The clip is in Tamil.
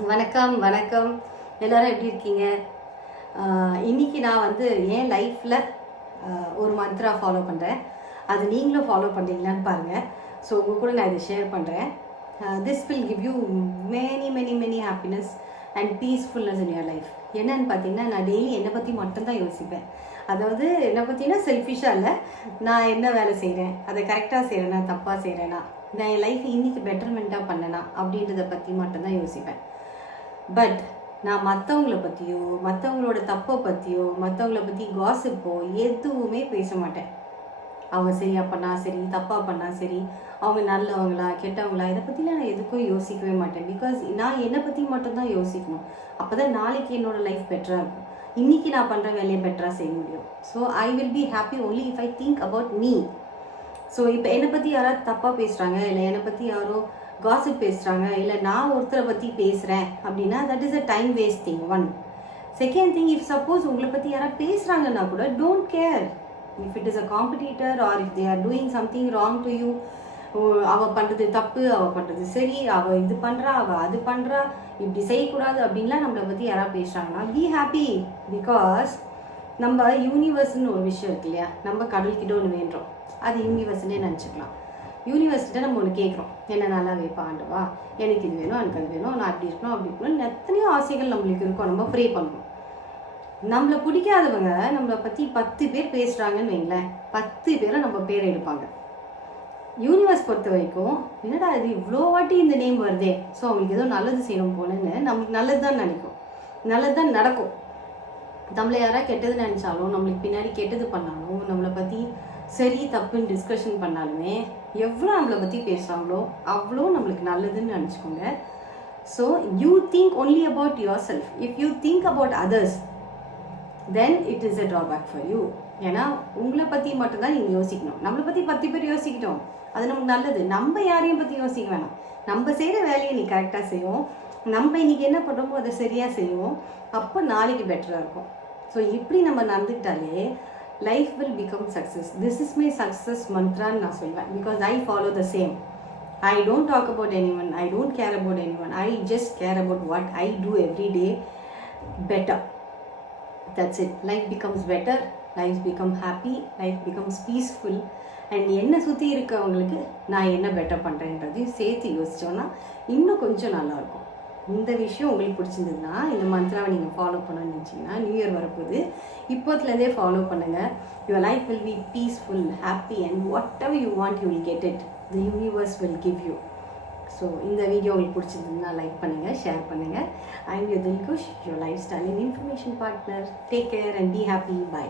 வணக்கம் வணக்கம். எல்லாரும் எப்படி இருக்கீங்க? இன்னைக்கு நான் வந்து என் லைஃப்பில் ஒரு மந்த்ரா ஃபாலோ பண்ணுறேன். அது நீங்களும் ஃபாலோ பண்ணுறீங்களான்னு பாருங்கள். ஸோ உங்கள் கூட நான் இதை ஷேர் பண்ணுறேன். This will give you many happiness and peacefulness in your life. என்னன்னு பார்த்தீங்கன்னா, நான் டெய்லி என்னை பற்றி மட்டும்தான் யோசிப்பேன். அதாவது என்னை பற்றினா செல்ஃபிஷாக இல்லை, நான் என்ன வேலை செய்கிறேன், அதை கரெக்டாக செய்கிறேனா தப்பாக செய்கிறேனா, நான் என் லைஃப் இன்றைக்கி பெட்டர்மெண்ட்டாக பண்ணனா அப்படின்றத பற்றி மட்டும்தான் யோசிப்பேன். பட் நான் மற்றவங்கள பற்றியோ மற்றவங்களோட தப்பை பற்றியோ மற்றவங்கள பற்றி காசிப்போ எதுவுமே பேச மாட்டேன். அவங்க சரியாக பண்ணா சரி, தப்பாக பண்ணா சரி, அவங்க நல்லவங்களா கெட்டவங்களா, இதை பற்றிலாம் நான் எதுக்கும் யோசிக்கவே மாட்டேன். பிகாஸ் நான் என்னை பற்றி மட்டும்தான் யோசிக்கணும். அப்போ தான் நாளைக்கு என்னோடய லைஃப் பெட்டராக இருக்கும். இன்றைக்கி நான் பண்ணுற வேலையை பெட்டராக செய்ய முடியும். So I will be happy only if I think about me. So இப்போ என்னை பற்றி யாராவது தப்பாக பேசுகிறாங்க, இல்லை என்னை பற்றி யாரோ காசிப் பேசுகிறாங்க, இல்லை நான் ஒருத்தரை பற்றி பேசுகிறேன் அப்படின்னா that is a time wasting one. Second thing, if suppose உங்களை பற்றி யாராவது பேசுகிறாங்கன்னா கூட don't care. If it is a competitor or if they are doing something wrong to you, அவள் பண்ணுறது தப்பு, அவள் பண்ணுறது சரி, அவள் இது பண்ணுறா, அவள் அது பண்ணுறா, இப்படி செய்யக்கூடாது அப்படின்லாம் நம்மளை பற்றி யாராவது பேசுகிறாங்கன்னா பி ஹாப்பி. பிகாஸ் நம்ம யூனிவர்ஸ்னு ஒரு விஷயம் இருக்கு இல்லையா, நம்ம கடவுள்கிட்ட ஒன்று வேண்டுறோம், அது யூனிவர்ஸ்னே நினச்சிக்கலாம். யூனிவர்ஸ்கிட்ட நம்ம ஒன்று கேட்குறோம், என்ன நல்லா வைப்பா ஆண்டவா, எனக்கு இது வேணும், எனக்கு அது வேணும், நான் அப்படி இருக்கணும் அப்படி இருக்கணும், எத்தனையோ ஆசைகள் நம்மளுக்கு இருக்கும். நம்ம ப்ரே பண்ணுவோம். நம்மளை பிடிக்காதவங்க நம்மளை பற்றி 10 பேர் பேசுகிறாங்கன்னு வைங்களேன், 10 பேரை நம்ம பேர் எடுப்பாங்க. யூனிவர்ஸ் பொறுத்த வரைக்கும் என்னடா இது இவ்வளோ வாட்டி இந்த நேம் வருதே, ஸோ அவங்களுக்கு ஏதோ நல்லது செய்யணும் போலன்னு நம்மளுக்கு நல்லது தான் நினைக்கும், நல்லது தான் நடக்கும். நம்மளை யாராவது கெட்டது நினச்சாலும், நம்மளுக்கு பின்னாடி கெட்டது பண்ணாலும், நம்மளை பற்றி சரி தப்புன்னு டிஸ்கஷன் பண்ணாலுமே, எவ்வளோ நம்மளை பற்றி பேசுகிறாங்களோ அவ்வளோ நம்மளுக்கு நல்லதுன்னு நினச்சிக்கோங்க. So you think only about your self. If you think about others then it is a drawback for you. ஏன்னா உங்களை பற்றி மட்டும்தான் நீங்கள் யோசிக்கணும். நம்மளை பற்றி 10 பேர் யோசிக்கிட்டோம், அது நமக்கு நல்லது. நம்ம யாரையும் பற்றி யோசிக்க வேணாம். நம்ம செய்கிற வேலையை நீ கரெக்டாக செய்வோம், நம்ம இன்னைக்கு என்ன பண்ணுறோமோ அதை சரியாக செய்வோம், அப்போ நாளைக்கு பெட்டராக இருக்கும். ஸோ இப்படி நம்ம நடந்துக்கிட்டாலே life will become success. This is my success mantra நான் சொல்வேன். Because I follow the same. I don't talk about anyone, I don't care about anyone, I just care about what I do every day better. That's it. Life becomes better, life becomes happy, life becomes peaceful. And என்னை சுற்றி இருக்கவங்களுக்கு நான் என்ன பெட்டர் பண்ணுறேன்றதையும் சேர்த்து யோசித்தோன்னா இன்னும் கொஞ்சம் நல்லாயிருக்கும். இந்த விஷயம் உங்களுக்கு பிடிச்சிருந்ததுன்னா, இந்த மந்த்ராவை நீங்கள் ஃபாலோ பண்ணணும்னு நினச்சிங்கன்னா, நியூ இயர் வரப்போகுது, இப்போத்துலேருந்தே ஃபாலோ பண்ணுங்கள். Your life will be peaceful, happy and whatever you want you will get it. The universe will give you. So இந்த வீடியோ உங்களுக்கு பிடிச்சிருந்ததுன்னா லைக் பண்ணுங்கள், ஷேர் பண்ணுங்கள். I am your Dilkhush, your lifestyle and information partner. Take care and be happy. By.